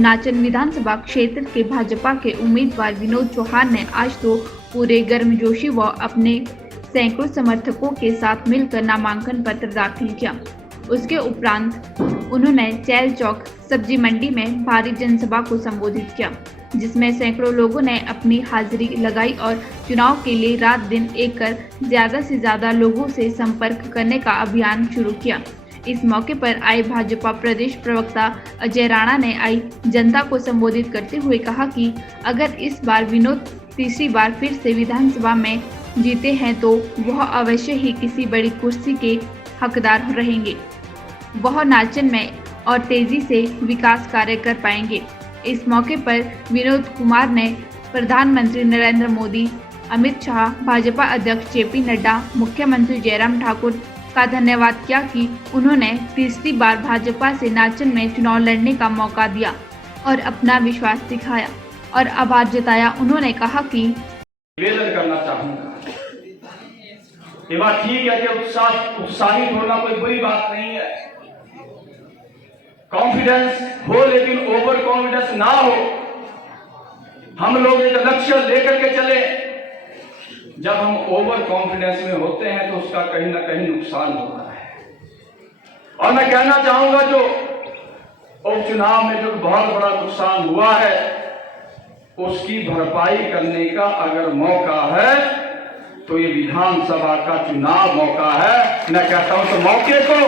नाचन विधानसभा क्षेत्र के भाजपा के उम्मीदवार विनोद चौहान ने आज तो पूरे गर्मजोशी व अपने सैकड़ों समर्थकों के साथ मिलकर नामांकन पत्र दाखिल किया। उसके उपरांत उन्होंने चैल चौक सब्जी मंडी में भारी जनसभा को संबोधित किया, जिसमें सैकड़ों लोगों ने अपनी हाजिरी लगाई और चुनाव के लिए रात दिन एक कर ज्यादा से ज्यादा लोगों से संपर्क करने का अभियान शुरू किया। इस मौके पर आए भाजपा प्रदेश प्रवक्ता अजय राणा ने आई जनता को संबोधित करते हुए कहा कि अगर इस बार विनोद तीसरी बार फिर से विधानसभा में जीते हैं तो वह अवश्य ही किसी बड़ी कुर्सी के हकदार रहेंगे। वह नाचन में और तेजी से विकास कार्य कर पाएंगे। इस मौके पर विनोद कुमार ने प्रधानमंत्री नरेंद्र मोदी, अमित शाह, भाजपा अध्यक्ष जेपी नड्डा, मुख्यमंत्री जयराम ठाकुर का धन्यवाद किया कि उन्होंने तीसरी बार भाजपा से नाचन में चुनाव लड़ने का मौका दिया और अपना विश्वास दिखाया और आभार जताया। उन्होंने कहा कि निवेदन करना चाहूंगा, ये बात ठीक है कि उत्साहित होना कोई बुरी बात नहीं है। कॉन्फिडेंस हो लेकिन ओवर कॉन्फिडेंस ना हो। हम लोग एक लक्ष्य लेकर के चले। जब हम ओवर कॉन्फिडेंस में होते हैं तो उसका कहीं ना कहीं नुकसान होता है। और मैं कहना चाहूंगा जो उपचुनाव में जो बहुत बड़ा नुकसान हुआ है उसकी भरपाई करने का अगर मौका है तो ये विधानसभा का चुनाव मौका है। मैं कहता हूं तो मौके को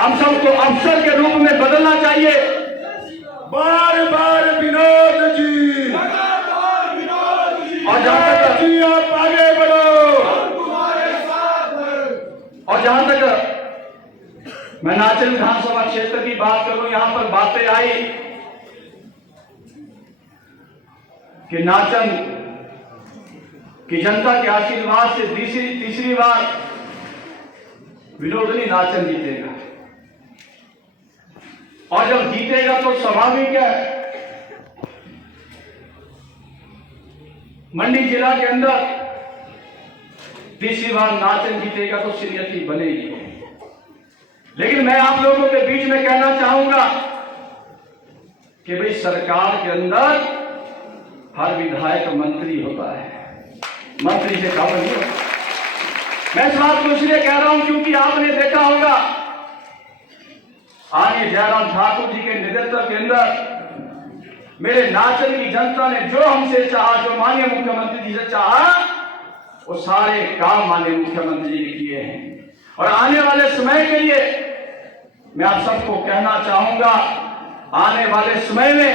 हम सबको अवसर के रूप में बदलना चाहिए। बार बार विनोद जी, और जहां तक आप आगे बढ़ो, और जहां तक मैं नाचन विधानसभा क्षेत्र की बात करूं, यहां पर बातें आई कि नाचन की जनता के आशीर्वाद से तीसरी बार विनोद नाचन जीतेगा। और जब जीतेगा तो स्वाभाविक है मंडी जिला के अंदर तीसरी बार नाचन जीतेगा तो सीनियरिटी बनेगी। लेकिन मैं आप लोगों के बीच में कहना चाहूंगा कि भाई सरकार के अंदर हर विधायक मंत्री होता है, मंत्री से काम नहीं होता। मैं इस बात को इसलिए कह रहा हूं क्योंकि आपने देखा होगा आगे जयराम ठाकुर जी के नेतृत्व के अंदर मेरे नाचन की जनता ने जो हमसे चाहा, जो माननीय मुख्यमंत्री जी से चाहा, वो सारे काम माननीय मुख्यमंत्री जी ने किए हैं। और आने वाले समय के लिए मैं आप सबको कहना चाहूंगा, आने वाले समय में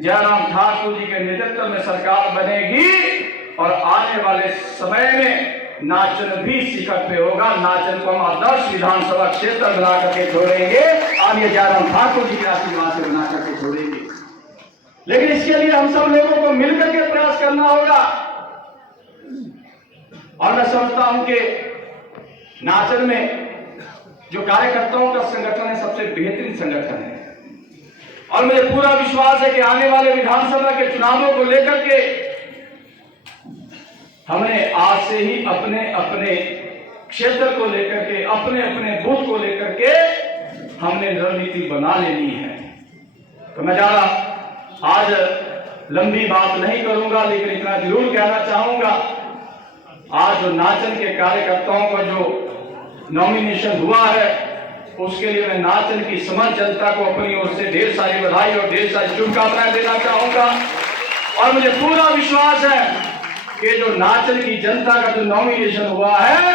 जयराम ठाकुर जी के नेतृत्व में सरकार बनेगी और आने वाले समय में नाचन भी शिखर पे होगा। नाचन को हम आदर्श विधानसभा क्षेत्र बना करके छोड़ेंगे, आगे जयराम ठाकुर जी के आशीर्वाद से बना करके छोड़ेंगे। लेकिन इसके लिए हम सब लोगों को मिलकर के प्रयास करना होगा। और मैं समझता हूं कि नाचन में जो कार्यकर्ताओं का संगठन है सबसे बेहतरीन संगठन है। और मुझे पूरा विश्वास है कि आने वाले विधानसभा के चुनावों को लेकर के हमें आज से ही अपने अपने क्षेत्र को लेकर के, अपने अपने बूथ को लेकर के हमने रणनीति बना लेनी है। तो मैं ज्यादा आज लंबी बात नहीं करूंगा, लेकिन इतना जरूर कहना चाहूंगा, आज जो नाचन के कार्यकर्ताओं का जो नॉमिनेशन हुआ है उसके लिए मैं नाचन की समस्त जनता को अपनी ओर से ढेर सारी बधाई और ढेर सारी शुभकामनाएं देना चाहूंगा। और मुझे पूरा विश्वास है कि जो नाचन की जनता का जो नॉमिनेशन हुआ है,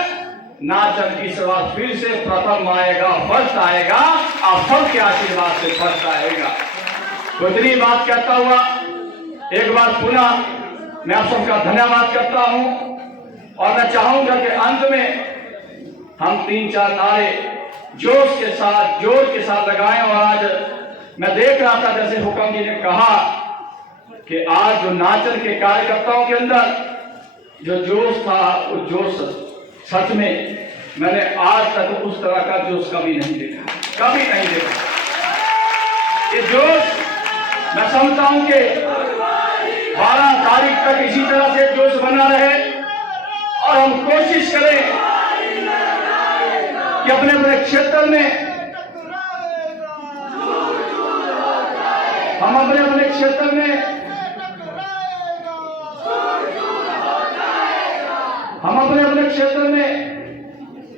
नाचन की सेवा फिर से प्रथम आएगा, फर्स्ट आएगा, आप सबके आशीर्वाद से फर्स्ट आएगा। तो इतनी बात कहता हुआ एक बार पुनः मैं आप सबका धन्यवाद करता हूं। और मैं चाहूंगा कि अंत में हम 3-4 नारे जोश के साथ, जोर के साथ लगाएं। और आज मैं देख रहा था जैसे हुक्म जी ने कहा कि आज जो नाचन के कार्यकर्ताओं के अंदर जो जोश था, वो जोश सच में मैंने आज तक उस तरह का जोश कभी नहीं देखा, कभी नहीं देखा। ये जोश मैं समझता हूं कि 12 तारीख तक इसी तरह से जोश बना रहे और हम कोशिश करें कि अपने अपने क्षेत्र में अपने अपने क्षेत्र में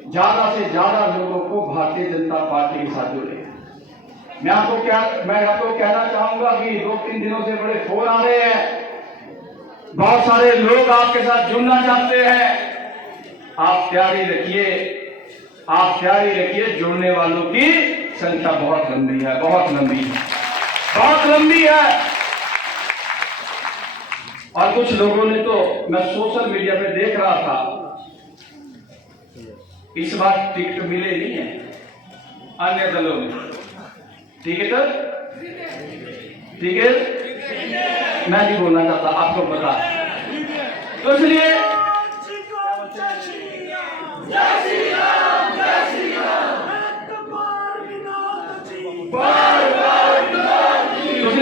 ज्यादा से ज्यादा लोगों को भारतीय जनता पार्टी के साथ जोड़े। मैं आपको कहना चाहूंगा कि 2-3 दिनों से बड़े फोन आ रहे हैं, बहुत सारे लोग आपके साथ जुड़ना चाहते हैं। आप तैयारी रखिए, जुड़ने वालों की संख्या बहुत लंबी है, बहुत लंबी है। और कुछ लोगों ने तो, मैं सोशल मीडिया पे देख रहा था, इस बार टिकट मिले नहीं है अन्य दलों में। टिकट मैं नहीं बोलना चाहता, आपको पता है। तो इसलिए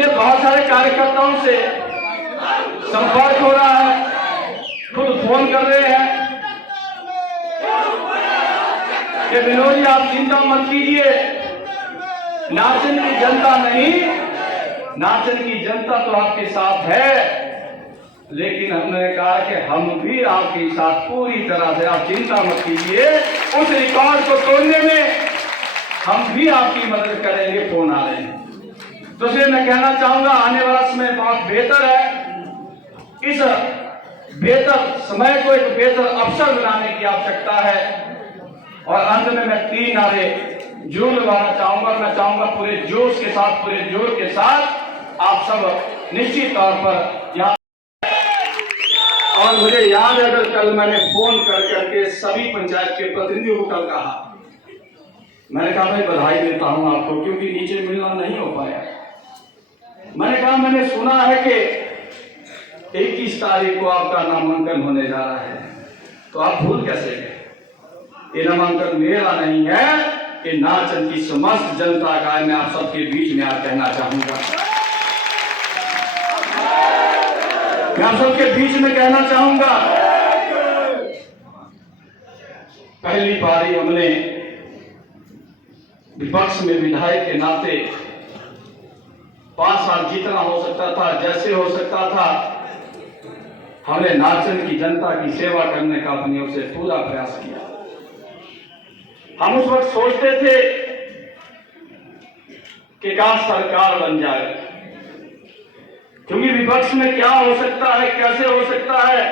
बहुत सारे कार्यकर्ताओं से संपर्क हो रहा है, खुद फोन कर रहे हैं कि विनोद जी आप चिंता मत कीजिए, नाचन की जनता नहीं, नाचन की जनता तो आपके साथ है, लेकिन हमने कहा कि हम भी आपके साथ पूरी तरह से, आप चिंता मत कीजिए, उस रिकॉर्ड को तोड़ने में हम भी आपकी मदद करेंगे। फोन आ रहे हैं। तो इसलिए मैं कहना चाहूंगा आने वाला समय बहुत बेहतर है। इस बेहतर समय को एक बेहतर अवसर बनाने की आवश्यकता है। और अंत में मैं 3 नारे जोर लगाना चाहूंगा। मैं चाहूंगा पूरे जोश के साथ, पूरे जोर के साथ आप सब निश्चित तौर पर यहाँ। और मुझे याद है, अगर कल मैंने फोन करके सभी पंचायत के प्रतिनिधियों को कल कहा, मैंने कहा भाई बधाई देता हूं आपको, क्योंकि नीचे मिलना नहीं हो पाया। मैंने कहा मैंने सुना है कि 21 तारीख को आपका नामांकन होने जा रहा है, तो आप भूल कैसे गए? ये नामांकन मेरा नहीं है, ये नाचन की समस्त जनता का है। मैं आप सबके बीच में आज कहना चाहूंगा, मैं आप सबके बीच में कहना चाहूंगा, पहली बारी हमने विपक्ष में विधायक के नाते 5 साल जितना हो सकता था, जैसे हो सकता था, हमने नाचन की जनता की सेवा करने का अपनी ओर से पूरा प्रयास किया। हम उस वक्त सोचते थे कि काश सरकार बन जाए, क्योंकि विपक्ष में क्या हो सकता है, कैसे हो सकता है,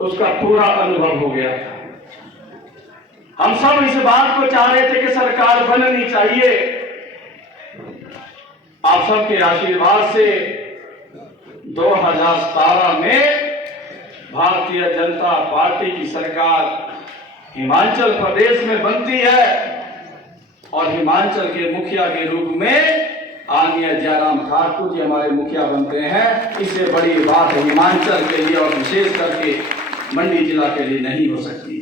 उसका पूरा अनुभव हो गया था। हम सब इस बात को चाह रहे थे कि सरकार बननी चाहिए। आप सबके आशीर्वाद से 2017 में भारतीय जनता पार्टी की सरकार हिमाचल प्रदेश में बनती है और हिमाचल के मुखिया के रूप में आदरणीय जयराम ठाकुर जी हमारे मुखिया बनते हैं। इससे बड़ी बात हिमाचल के लिए और विशेष करके मंडी जिला के लिए नहीं हो सकती।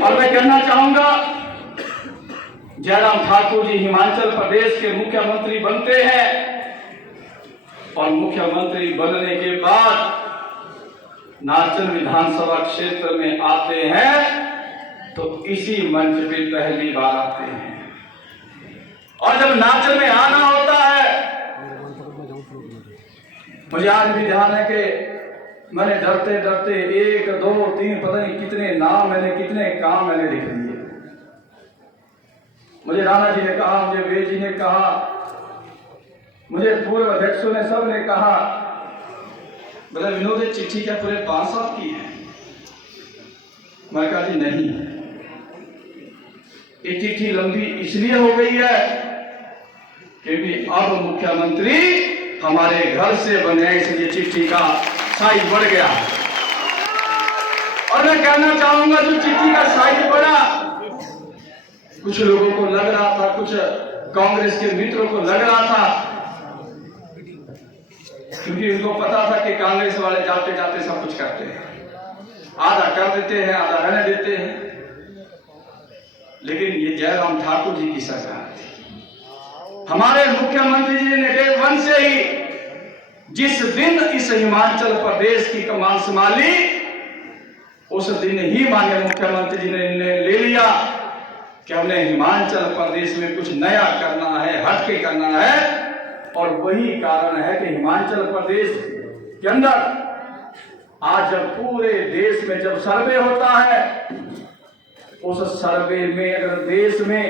और मैं कहना चाहूंगा, जयराम ठाकुर जी हिमाचल प्रदेश के मुख्यमंत्री बनते हैं और मुख्यमंत्री बनने के बाद नाचन विधानसभा क्षेत्र में आते हैं तो इसी मंच पे पहली बार आते हैं। और जब नाचन में आना होता है, मुझे आज भी ध्यान है कि मैंने डरते 1, 2, 3 पता नहीं कितने नाम मैंने, कितने काम मैंने लिख दिए। मुझे राणा जी ने कहा, मुझे वेद जी ने कहा, मुझे पूर्व अध्यक्षों ने, सब ने कहा, बोले विनोद चिट्ठी क्या पूरे 5 साल की है? मैं कहा जी नहीं, ये चिट्ठी लंबी इसलिए हो गई है क्योंकि अब मुख्यमंत्री हमारे घर से बने, इसलिए चिट्ठी का साइज बढ़ गया। और मैं कहना चाहूंगा जो चिट्ठी का साइज बढ़ा, कुछ लोगों को लग रहा था, कुछ कांग्रेस के मित्रों को लग रहा था, क्योंकि उनको पता था कि कांग्रेस वाले जाते जाते सब कुछ करते हैं, आधा कर देते हैं, आधा रहने देते हैं। लेकिन ये जयराम ठाकुर जी की सरकार थी। हमारे मुख्यमंत्री जी ने डे 1 से ही जिस दिन इस हिमाचल प्रदेश की कमान संभाली, उस दिन ही माननीय मुख्यमंत्री जी ने निर्णय ले लिया कि हमने हिमाचल प्रदेश में कुछ नया करना है, हटके करना है। और वही कारण है कि हिमाचल प्रदेश के अंदर आज जब पूरे देश में जब सर्वे होता है, उस सर्वे में अगर देश में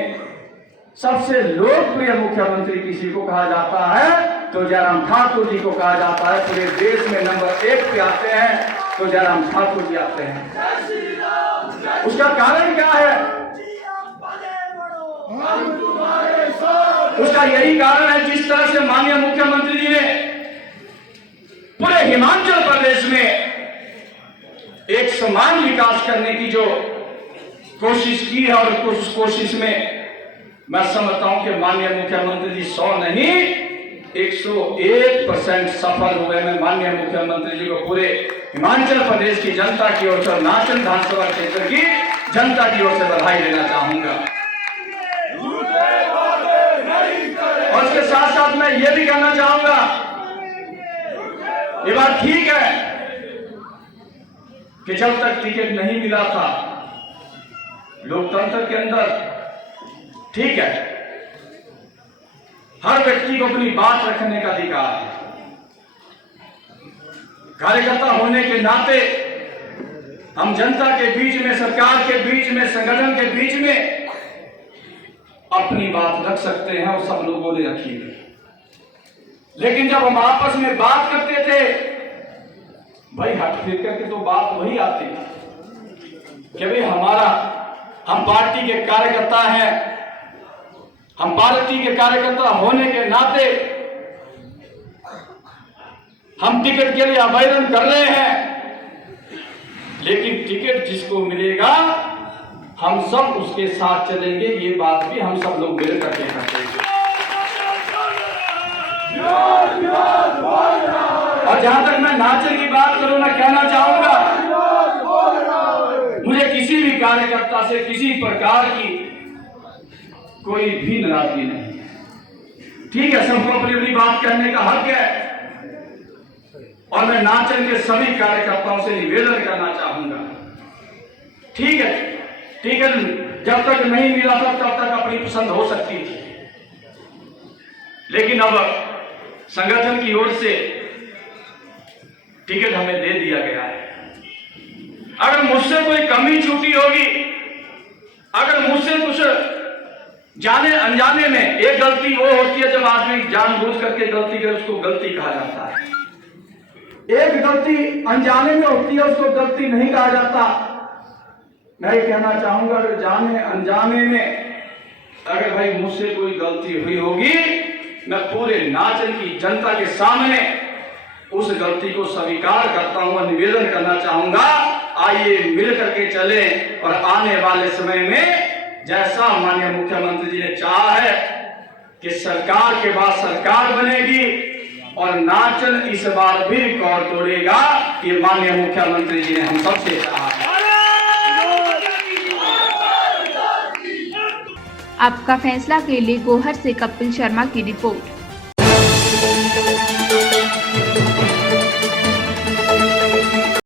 सबसे लोकप्रिय मुख्यमंत्री किसी को कहा जाता है तो जयराम ठाकुर जी को कहा जाता है। पूरे देश में नंबर 1 पे आते हैं तो जयराम ठाकुर जी आते हैं। उसका कारण क्या है? उसका यही कारण है, जिस तरह से माननीय मुख्यमंत्री जी ने पूरे हिमाचल प्रदेश में एक समान विकास करने की जो कोशिश की है, और उस कोशिश में मैं समझता हूं कि माननीय मुख्यमंत्री जी 100 नहीं 101% सफल हुए। मैं माननीय मुख्यमंत्री जी को पूरे हिमाचल प्रदेश की जनता की ओर से, नाचन विधानसभा क्षेत्र की जनता की ओर से बधाई देना चाहूंगा। और इसके साथ साथ मैं ये भी कहना चाहूंगा, ये बात ठीक है कि जब तक टिकट नहीं मिला था लोकतंत्र के अंदर, ठीक है, हर व्यक्ति को अपनी बात रखने का अधिकार है। कार्यकर्ता होने के नाते हम जनता के बीच में, सरकार के बीच में, संगठन के बीच में अपनी बात रख सकते हैं, और सब लोगों ने रखी है। लेकिन जब हम आपस में बात करते थे, भाई हट फिर करके तो बात वही आती कि भाई हम पार्टी के कार्यकर्ता हैं, हम पार्टी के कार्यकर्ता होने के नाते हम टिकट के लिए आवेदन कर रहे हैं, लेकिन टिकट जिसको मिलेगा हम सब उसके साथ चलेंगे। ये बात भी हम सब लोग मिल करके करेंगे। और जहां तक मैं नाचन की बात करूं, मैं कहना चाहूंगा, मुझे किसी भी कार्यकर्ता से किसी प्रकार की कोई भी नाराजगी नहीं है। ठीक है, सबको अपनी अपनी बात कहने का हक है, और मैं नाचन के सभी कार्यकर्ताओं से निवेदन करना चाहूंगा, ठीक है, जब तक नहीं मिला था तब तक अपनी पसंद हो सकती थी, लेकिन अब संगठन की ओर से टिकट हमें दे दिया गया है। अगर मुझसे कोई कमी छूटी होगी, अगर मुझसे कुछ जाने अनजाने में, एक गलती वो होती है जब आदमी जानबूझ करके गलती करे, उसको गलती कहा जाता है। एक गलती अनजाने में होती है, उसको गलती नहीं कहा जाता। मैं ये कहना चाहूंगा, अगर जाने अनजाने में अगर भाई मुझसे कोई गलती हुई होगी, मैं पूरे नाचन की जनता के सामने उस गलती को स्वीकार करता हूं और निवेदन करना चाहूंगा, आइए मिल करके चले, और आने वाले समय में जैसा माननीय मुख्यमंत्री जी ने चाहा है कि सरकार के बाद सरकार बनेगी, और नाचन इस बार भी रिकॉर्ड तोड़ेगा, ये माननीय मुख्यमंत्री जी ने हम सबसे चाहा है। आपका फैसला के लिए गोहर से कपिल शर्मा की रिपोर्ट।